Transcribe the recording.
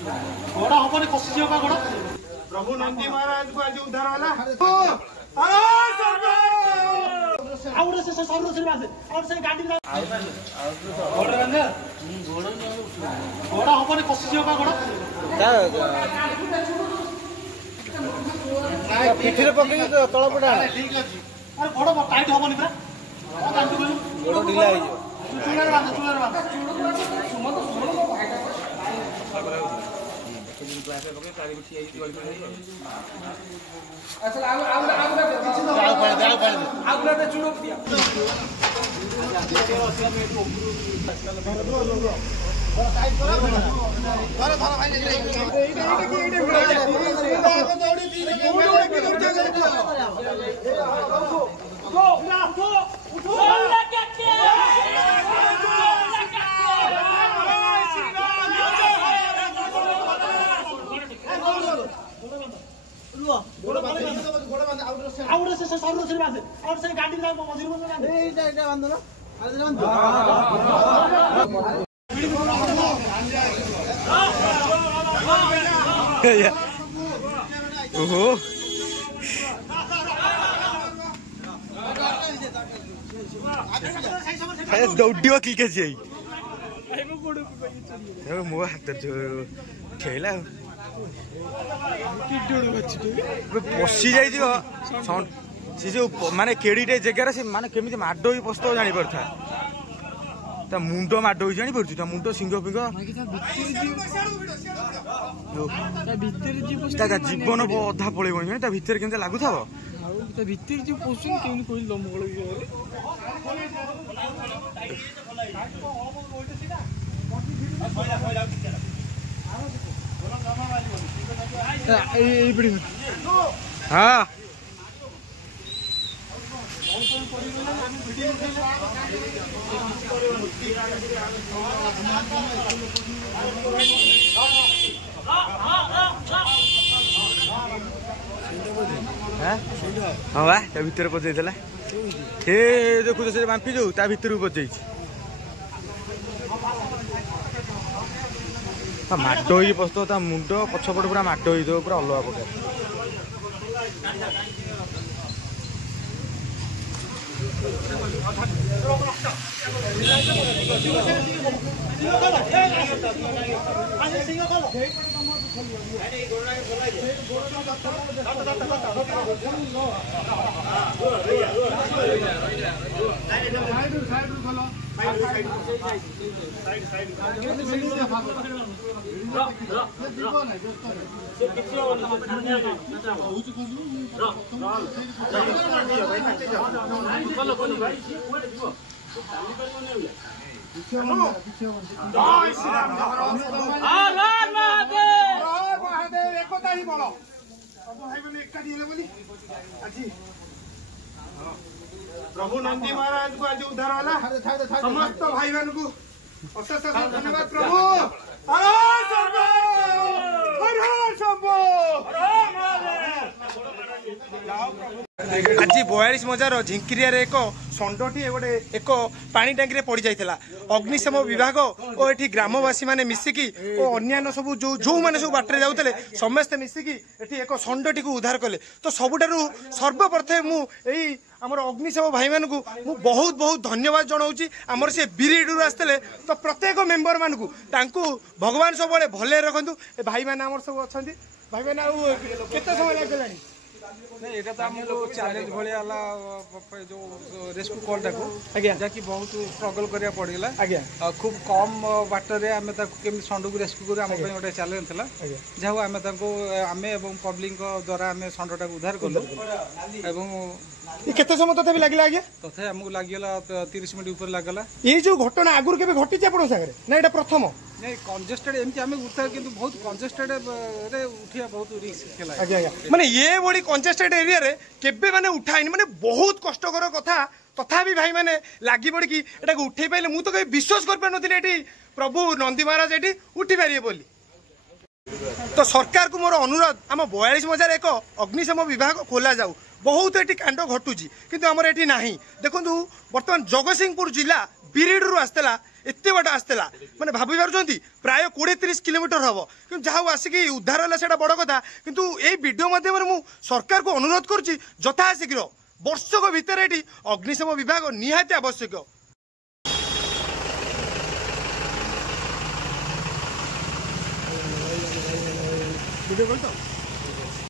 गोड़ा हबनी खसी जीव गोड़ा प्रभु नंदी महाराज को आज उद्धार होला आउरे से सब से बासे और से गाड़ी गोड़ा बंदे गोड़ा हबनी खसी जीव गोड़ा पिठिरे पकई तळ पडा ठीक अछि अरे गोड़ा टाइट हबनी बा गोड़ ढिला हो चुनार बांध आउरे से सब से बासे और से गाड़ी मजूर बंद एटा बांध ना ओहो दौड़ियो की कैसे मो हाथ ठेला पशि जाई सी जो माने केड़ीटे जगार से माने केमी माड ही पस्त जानी पड़ता ता मुंड माड ही जानी पड़ती मुंड सिंह फिंग जीवन अधा पड़े ता भितर के लगुव हाँ हाँ बा भितर पचाई देखु तो बांफी जो ता भितर पचाई माड ही पस्त ता मुंड पछपट पूरा माड ही पूरा अलग प्रकार प्रभु नंदी महाराज को आज उद्धार होला समस्त भाई बहन को अशेष धन्यवाद प्रभु आज 42 मजार झिंकिरिया एक षंडटी गोटे एक पानी टांकी पड़ जाता अग्निशम विभाग और ये ग्रामवासी मैंने मिसिकी और अन्य सब जो मैंने सब बाटर जाते समस्ते मिसिकी एक षंडटी को उद्धार कले तो सबुठारु सर्वप्रथम मुझे आमर अग्निशम भाई मान को बहुत बहुत धन्यवाद जनाऊँगी आमर से बिरीडू आसते तो प्रत्येक मेम्बर मान भगवान सब भले रखु भाई मैंने आमर सब अच्छा भाई मैंने केते समय लगे नहीं ये तो आमको चैलेंज भाया जो रेस्क्यू कॉलटा को जहाँकि बहुत स्ट्रगल करा पड़गला खूब कम बाटर आम केमी षंड को रेस्क्यू कर गोटे चैलेंज था जहाँ आम आम पब्लिक द्वारा आम षंडटा को उद्धार कलु केते समय तथा लगे आगे तथा आमको लगिगला 30 मिनट ऊपर लगला ये जो घटना आगुरी केबे घटी आपण सागरे ना एटा प्रथम नहीं कंजेस्टेड एमती आम उठा किंतु बहुत कंजेस्टेड रे उठिया बहुत रिस्क केला माने ये बड़ी कंजेस्टेड एरिया रे केबे माने उठाइनी माने बहुत कष्टकर कथा तथापि भाई मैंने लगी पड़ी एटा को उठे पाइले मु तो कहीं विश्वास कर पार नथिले एटी प्रभु नंदी महाराज एटी उठी पारिए बोली तो सरकार को मोर अनुरोध आम 42 मजार एक अग्निशम विभाग खोला जाऊ बहुत ये कांड घटुची किंतु आमर ये ना देखु बर्तमान जगतसिंहपुर जिला पीरियड रु आसला एत बाट आसला मैंने भाभी पार्टी प्राय 20-30 किलोमीटर हम कि जहाँ आसिक उद्धार है बड़ कथा किंतु यही वीडियो माध्यम मु सरकार को अनुरोध करुच्ची यथाशीघ्र वर्षक भितर ये अग्निशम विभाग निहाती आवश्यक। वीडियो कॉल तो